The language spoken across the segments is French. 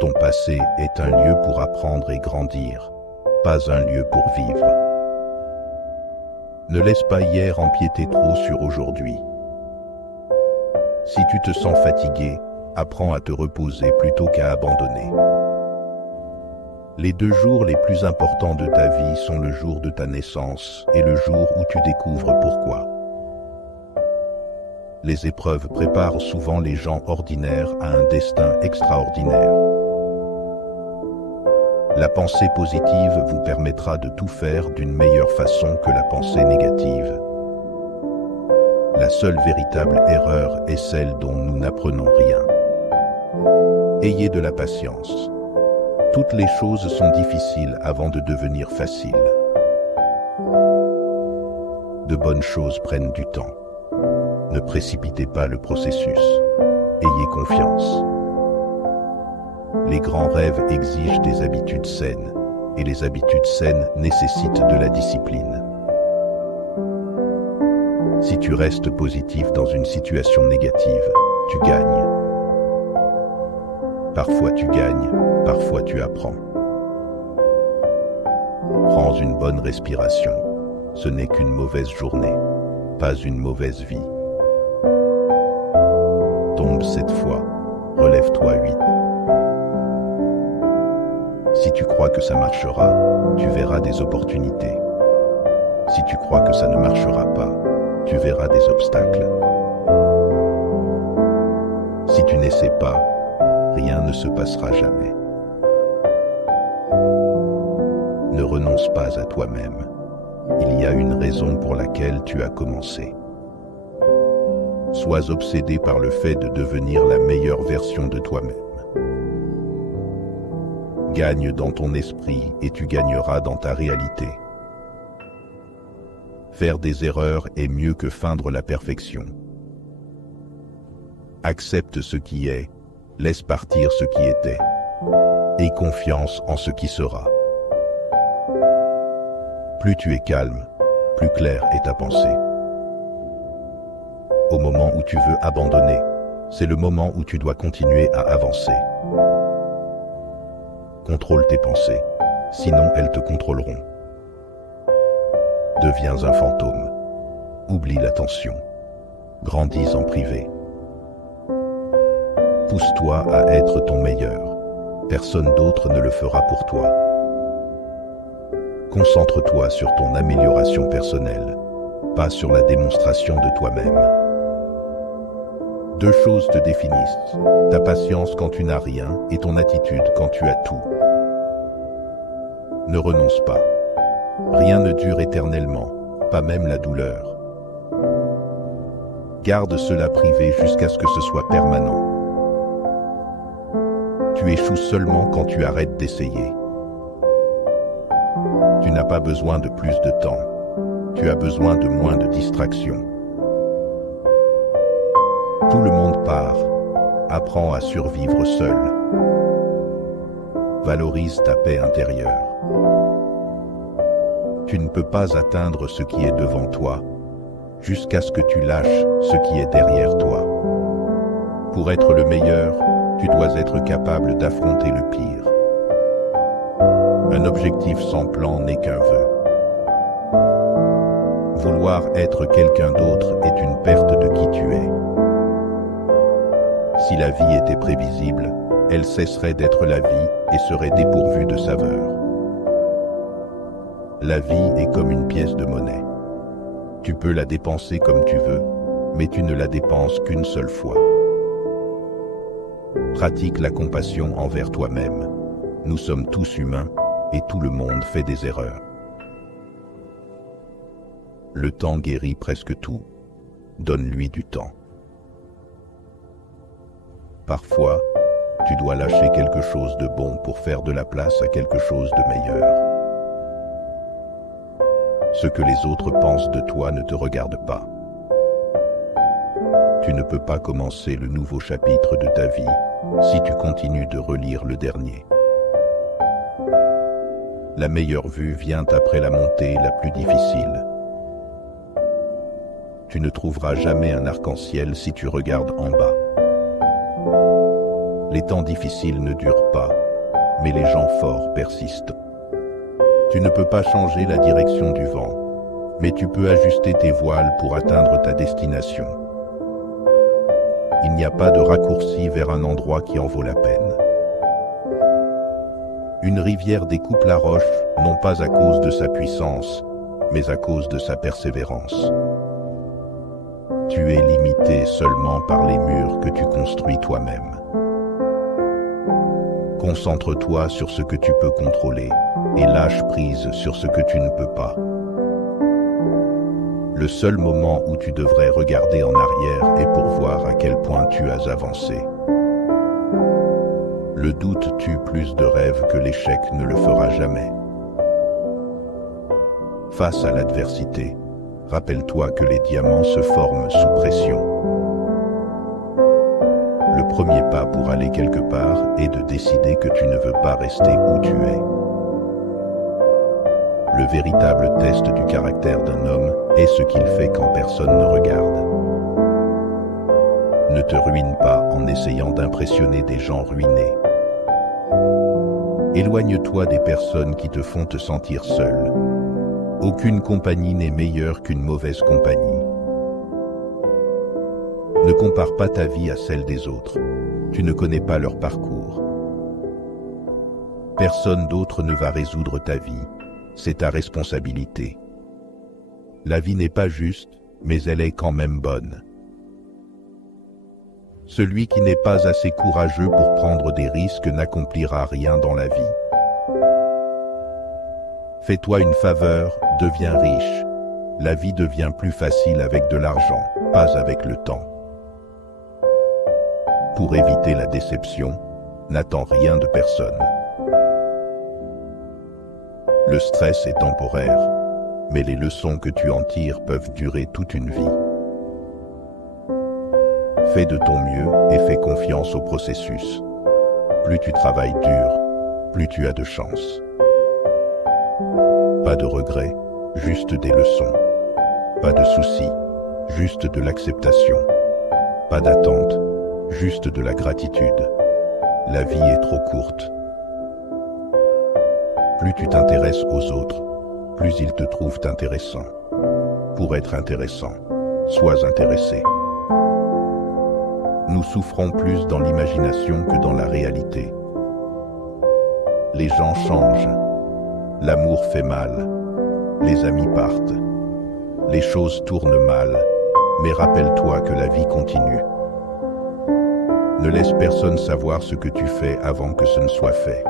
Ton passé est un lieu pour apprendre et grandir, pas un lieu pour vivre. Ne laisse pas hier empiéter trop sur aujourd'hui. Si tu te sens fatigué, apprends à te reposer plutôt qu'à abandonner. Les 2 jours les plus importants de ta vie sont le jour de ta naissance et le jour où tu découvres pourquoi. Les épreuves préparent souvent les gens ordinaires à un destin extraordinaire. La pensée positive vous permettra de tout faire d'une meilleure façon que la pensée négative. La seule véritable erreur est celle dont nous n'apprenons rien. Ayez de la patience. Toutes les choses sont difficiles avant de devenir faciles. De bonnes choses prennent du temps. Ne précipitez pas le processus. Ayez confiance. Les grands rêves exigent des habitudes saines, et les habitudes saines nécessitent de la discipline. Si tu restes positif dans une situation négative, tu gagnes. Parfois tu gagnes, parfois tu apprends. Prends une bonne respiration. Ce n'est qu'une mauvaise journée, pas une mauvaise vie. Tombe 7 fois, relève-toi 8. Si tu crois que ça marchera, tu verras des opportunités. Si tu crois que ça ne marchera pas, tu verras des obstacles. Si tu n'essaies pas, rien ne se passera jamais. Ne renonce pas à toi-même. Il y a une raison pour laquelle tu as commencé. Sois obsédé par le fait de devenir la meilleure version de toi-même. Gagne dans ton esprit et tu gagneras dans ta réalité. Faire des erreurs est mieux que feindre la perfection. Accepte ce qui est, laisse partir ce qui était. Aie confiance en ce qui sera. Plus tu es calme, plus claire est ta pensée. Au moment où tu veux abandonner, c'est le moment où tu dois continuer à avancer. Contrôle tes pensées, sinon elles te contrôleront. Deviens un fantôme. Oublie la tension. Grandis en privé. Pousse-toi à être ton meilleur. Personne d'autre ne le fera pour toi. Concentre-toi sur ton amélioration personnelle, pas sur la démonstration de toi-même. 2 choses te définissent, ta patience quand tu n'as rien et ton attitude quand tu as tout. Ne renonce pas. Rien ne dure éternellement, pas même la douleur. Garde cela privé jusqu'à ce que ce soit permanent. Tu échoues seulement quand tu arrêtes d'essayer. Tu n'as pas besoin de plus de temps. Tu as besoin de moins de distractions. Tout le monde part. Apprends à survivre seul. Valorise ta paix intérieure. Tu ne peux pas atteindre ce qui est devant toi jusqu'à ce que tu lâches ce qui est derrière toi. Pour être le meilleur, tu dois être capable d'affronter le pire. Un objectif sans plan n'est qu'un vœu. Vouloir être quelqu'un d'autre est une perte de qui tu es. Si la vie était prévisible, elle cesserait d'être la vie et serait dépourvue de saveur. La vie est comme une pièce de monnaie. Tu peux la dépenser comme tu veux, mais tu ne la dépenses qu'une seule fois. Pratique la compassion envers toi-même. Nous sommes tous humains et tout le monde fait des erreurs. Le temps guérit presque tout. Donne-lui du temps. Parfois, tu dois lâcher quelque chose de bon pour faire de la place à quelque chose de meilleur. Ce que les autres pensent de toi ne te regarde pas. Tu ne peux pas commencer le nouveau chapitre de ta vie si tu continues de relire le dernier. La meilleure vue vient après la montée la plus difficile. Tu ne trouveras jamais un arc-en-ciel si tu regardes en bas. Les temps difficiles ne durent pas, mais les gens forts persistent. Tu ne peux pas changer la direction du vent, mais tu peux ajuster tes voiles pour atteindre ta destination. Il n'y a pas de raccourci vers un endroit qui en vaut la peine. Une rivière découpe la roche, non pas à cause de sa puissance, mais à cause de sa persévérance. Tu es limité seulement par les murs que tu construis toi-même. Concentre-toi sur ce que tu peux contrôler et lâche prise sur ce que tu ne peux pas. Le seul moment où tu devrais regarder en arrière est pour voir à quel point tu as avancé. Le doute tue plus de rêves que l'échec ne le fera jamais. Face à l'adversité, rappelle-toi que les diamants se forment sous pression. Le premier pas pour aller quelque part est de décider que tu ne veux pas rester où tu es. Le véritable test du caractère d'un homme est ce qu'il fait quand personne ne regarde. Ne te ruine pas en essayant d'impressionner des gens ruinés. Éloigne-toi des personnes qui te font te sentir seul. Aucune compagnie n'est meilleure qu'une mauvaise compagnie. Ne compare pas ta vie à celle des autres. Tu ne connais pas leur parcours. Personne d'autre ne va résoudre ta vie. C'est ta responsabilité. La vie n'est pas juste, mais elle est quand même bonne. Celui qui n'est pas assez courageux pour prendre des risques n'accomplira rien dans la vie. Fais-toi une faveur, deviens riche. La vie devient plus facile avec de l'argent, pas avec le temps. Pour éviter la déception, n'attends rien de personne. Le stress est temporaire, mais les leçons que tu en tires peuvent durer toute une vie. Fais de ton mieux et fais confiance au processus. Plus tu travailles dur, plus tu as de chance. Pas de regrets, juste des leçons. Pas de soucis, juste de l'acceptation. Pas d'attente, juste de la gratitude. La vie est trop courte. Plus tu t'intéresses aux autres, plus ils te trouvent intéressant. Pour être intéressant, sois intéressé. Nous souffrons plus dans l'imagination que dans la réalité. Les gens changent. L'amour fait mal. Les amis partent. Les choses tournent mal. Mais rappelle-toi que la vie continue. Ne laisse personne savoir ce que tu fais avant que ce ne soit fait.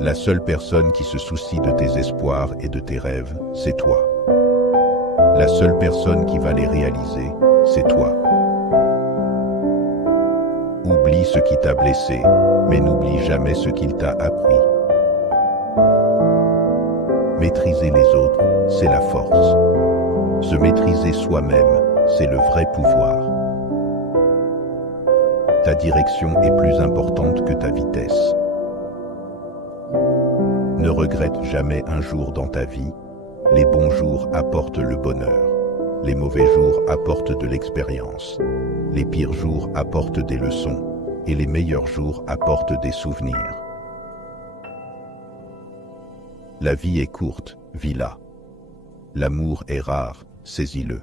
La seule personne qui se soucie de tes espoirs et de tes rêves, c'est toi. La seule personne qui va les réaliser, c'est toi. Oublie ce qui t'a blessé, mais n'oublie jamais ce qu'il t'a appris. Maîtriser les autres, c'est la force. Se maîtriser soi-même, c'est le vrai pouvoir. Ta direction est plus importante que ta vitesse. Ne regrette jamais un jour dans ta vie. Les bons jours apportent le bonheur. Les mauvais jours apportent de l'expérience. Les pires jours apportent des leçons. Et les meilleurs jours apportent des souvenirs. La vie est courte, vis-la. L'amour est rare, saisis-le.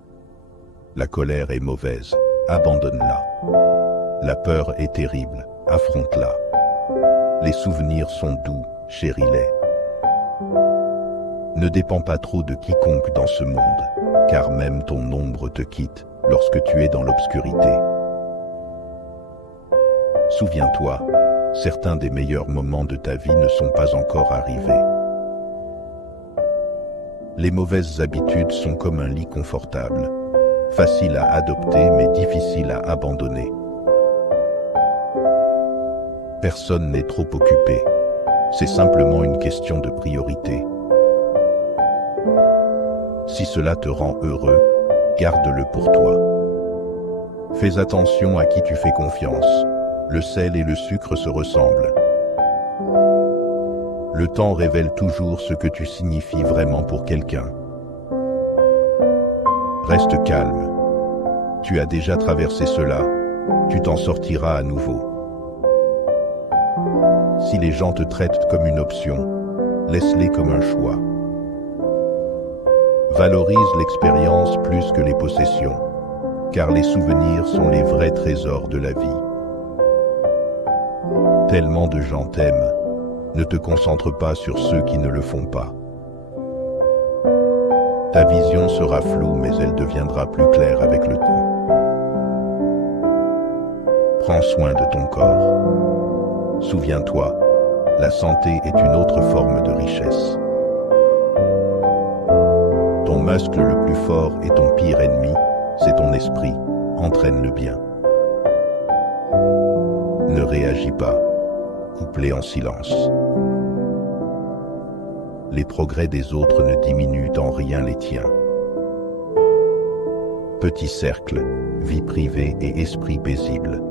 La colère est mauvaise, abandonne-la. La peur est terrible, affronte-la. Les souvenirs sont doux, chéris-les. Ne dépends pas trop de quiconque dans ce monde, car même ton ombre te quitte lorsque tu es dans l'obscurité. Souviens-toi, certains des meilleurs moments de ta vie ne sont pas encore arrivés. Les mauvaises habitudes sont comme un lit confortable, facile à adopter mais difficile à abandonner. Personne n'est trop occupé, c'est simplement une question de priorité. Si cela te rend heureux, garde-le pour toi. Fais attention à qui tu fais confiance. Le sel et le sucre se ressemblent. Le temps révèle toujours ce que tu signifies vraiment pour quelqu'un. Reste calme. Tu as déjà traversé cela, tu t'en sortiras à nouveau. Si les gens te traitent comme une option, laisse-les comme un choix. Valorise l'expérience plus que les possessions, car les souvenirs sont les vrais trésors de la vie. Tellement de gens t'aiment, ne te concentre pas sur ceux qui ne le font pas. Ta vision sera floue, mais elle deviendra plus claire avec le temps. Prends soin de ton corps. Souviens-toi, la santé est une autre forme de richesse. Ton muscle le plus fort et ton pire ennemi, c'est ton esprit. Entraîne-le bien. Ne réagis pas. Coupe-les en silence. Les progrès des autres ne diminuent en rien les tiens. Petit cercle, vie privée et esprit paisible.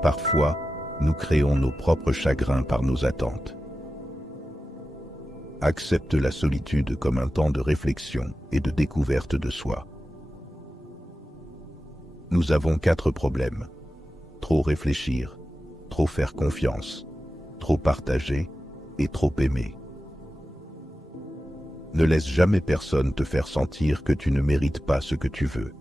Parfois, nous créons nos propres chagrins par nos attentes. Accepte la solitude comme un temps de réflexion et de découverte de soi. Nous avons 4 problèmes. Trop réfléchir, trop faire confiance, trop partager et trop aimer. Ne laisse jamais personne te faire sentir que tu ne mérites pas ce que tu veux.